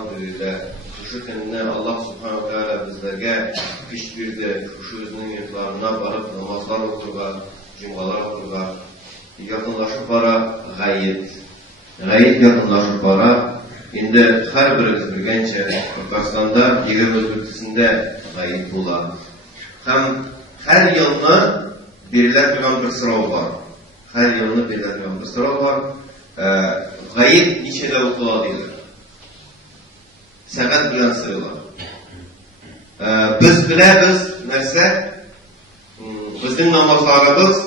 elhamdülillah. Şu günde Allah subhanahu wa ta'ala bizlerge hiçbir de şu özünün yurtlarına varıp namazlar okurlar, cumbalar okurlar. Yakınlaşıp bara gayet. Gayet yakınlaşıp bara. Şimdi her birimiz bilgençe Pakistan'da, Yegem Özbekisinde gayet bular. Hem her yılını birler bilen bir sırav var. Her yılını birler bilen bir sırav var. Gayet içinde okuladıylar. Səqət bilən sayılar. Biz biliriz, nəsə, bizim namazlarımız,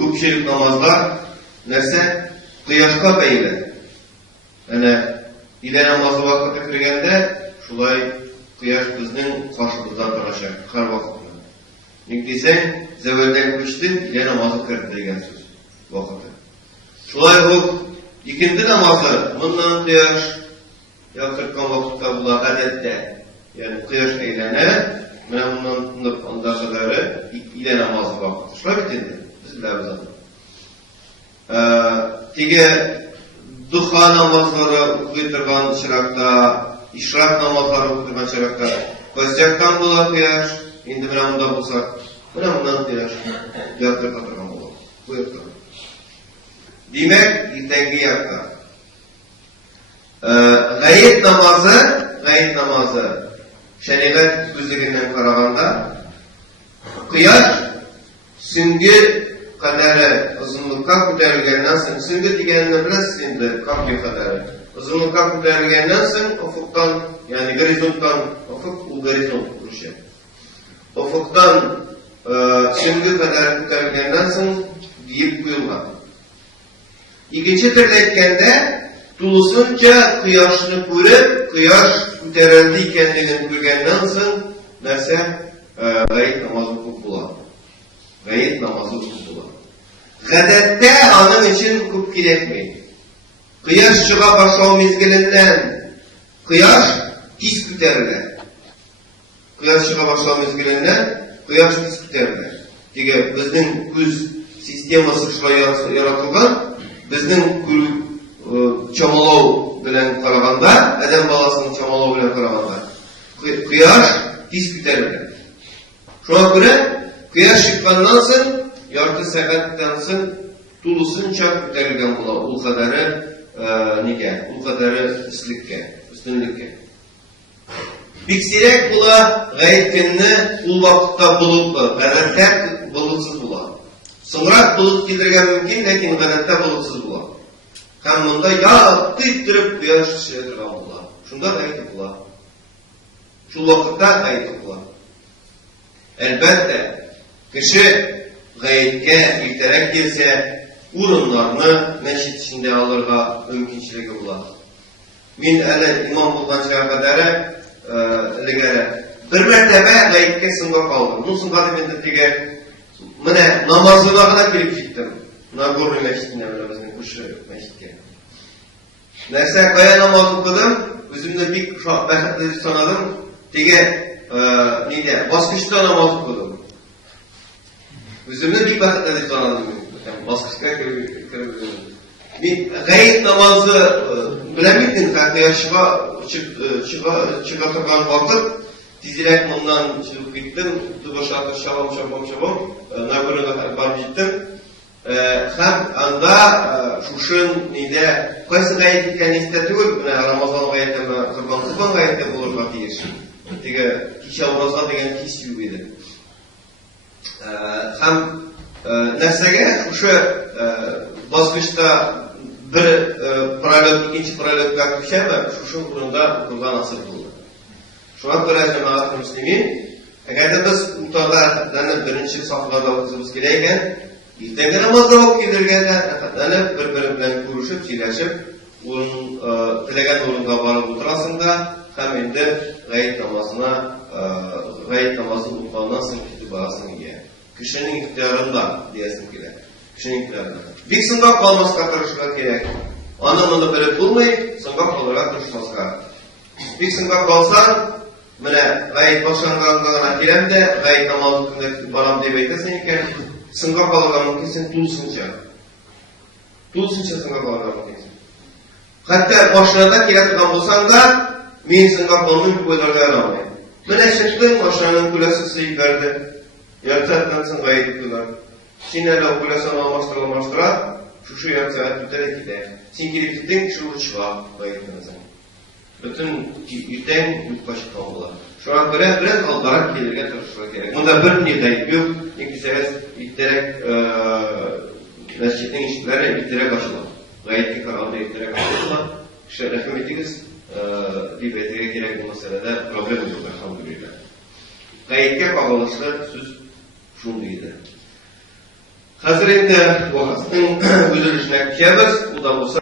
köpçülük namazlar, nəsə, qıyaşqa bəylə. Yəni, ilə namazı vaxtı kirgəndə, şulay qıyaş bizning qarşımızdan duracaq, hər vaxtında. Nüklisən, zəvəldən köçdü, ilə namazı kirdi degan söz vaxtı. Şulay o, ikindi namazı, bundan qıyaş, yakırkan vakitte bular adette, yani kıyaş eylene, ben bundan ondan kadarı ile namazı vakti. Şuna bitirdi, bizler bize. Tige duha namazları okuyturgan çırakta, işrak namazları okuyturgan çırakta, kozacaktan bular kıyaş, indi ben bundan bulsak, ben bundan kıyaş, yakır katırgan bular. Buyurdu. Demek, itengi yakta. Gayet namazı, şeriat gözlüğünden karaganda, kıyaş, süngü kadarı uzunlukka ko'tarilgandan so'ng, süngü deganini bilasiz endi, kapli kadarı. Uzunlukka ko'tarilgandan so'ng, ufukdan, yani gorizontdan, ufuk u gorizont uruşu. Ufukdan süngü kadarı ko'tarilgandan so'ng giyib qo'yilgan. İkinci türlü aytganda, tulusunca kıyaşını görüp, kıyaş ko'tarildi ekanligini ko'rgandan so'ng narsa gayet namazı ko'p bo'ladi. Gayet namazı ko'p bo'ladi. G'adatda onun için ko'p kerakmaydi. Kıyaş çığa başlaw mezgilinden kıyaş tez ko'tariladi. Kıyaş çığa başlaw mezgilinden kıyaş tez ko'tariladi. Dege bizning ko'z sistemasi shunday yaratilgan, bizning çamalov bilen karaganda, adam balasının çamalov bilen karaganda, kıyaş tez ko'tariladi. Şuna göre kıyaş çıkkandan so'ng, yartı saatdan so'ng tulusuncha ko'tarilgan bo'ladi. U qadarı nega? U qadarı üstünlükke. Biksirek bo'la g'ayib kunni u vaqtda bulutlu, g'adatda bulutsiz bo'ladi. So'ngroq bulut keltirgan mumkin, lekin g'adatda bulutsiz bo'ladi. Hem bunda ya tüytürüp kıyaş çıkırgan bular. Şunda gayet bular. Şu vakitte gayet bular. Elbette kişi gayetke irterek gelse urunlarını meşit içinde alırga mümkünçülüğü bular. Min ele imam bulgançıya kadarı ilgari bir mertebe gayetke sınga kaldım. Bu sınga demende tege mine namazlarına girip gittim. Nagorno meşitine bizning kuşu meşitke. Neyse kaya namaz okudum, özümde bir bəxtli sanadım, tege neydi, baskışta namaz okudum. Özümde bir bəxtli sanadım, baskışta kırıldım. Gayet namazı bilemedin, kıyaşığa çıkartırgan vakit, tezirek bundan çıkıp gittim, boşaltır şabam, Nagorno'da barıp gittim. Hem anda şuşun neyde qaysı gayet ekeni istatıyor, Ramazan gayette mi, Kurban gayette bulurma diyiş. Tege kişi avraza degen kişi yok edi. Hem nersege şuşu baskışta bir paralel, ikinci paralel kakışa ve şuşun kurunda okuldan asır buldu. Şuna göre cemaat-ı müslimin, eğer de biz muhtarlardan birinci safhada okuzumuz gereken, İltenge namazda vakit gelirgende, bir-biri bilen görüşüp, söyleşip, onun tilegen orunda varıp oturasında, hem indi gayet namazı okulandan so'ng kitib barasını yiye. Kişinin ihtiyarında diyesim kerak. Kişinin ihtiyarında. Bir sınga kalmasına tırışmak gerek. Andan onu bilip bulmayıp, sınga kalarak tırışmasına. Bir sınga kalsan, mine gayet başlanganlarına kelem de, gayet namazı kılmak baram deyip eytesin iken, sınga kalırgan mümkün sen tulusunca sınga kalırgan mümkün. Hatta başına da kile tutan olsan da men Singapor'un koylarga yaramayın. Mene çıktın başının kulası sıyıkardı. Yarıtatan sen gayet kılar. Sinirle kulasını almastıra şu yarıtatan tutarek gider. Sen girip gittin şu uçuğa gayet kılar. Bütün yüzden yutbaşı kalmalar. Şu an biraz aldarak gelirge tartışmak gerek. Bunda bir nidayip yok. İkisiniz ittirek mescidin işçilerine ittirek açılan. Gayet ki kanalda ittirek açılan. İşte rahim ettiniz. Dibetine gerek bu meselede problem yok elhamdülillah. Gayetke bağlanışlı söz şundaydı. Hazır indi vakasının üzülüşüne kişiyemiz. Bu da olsa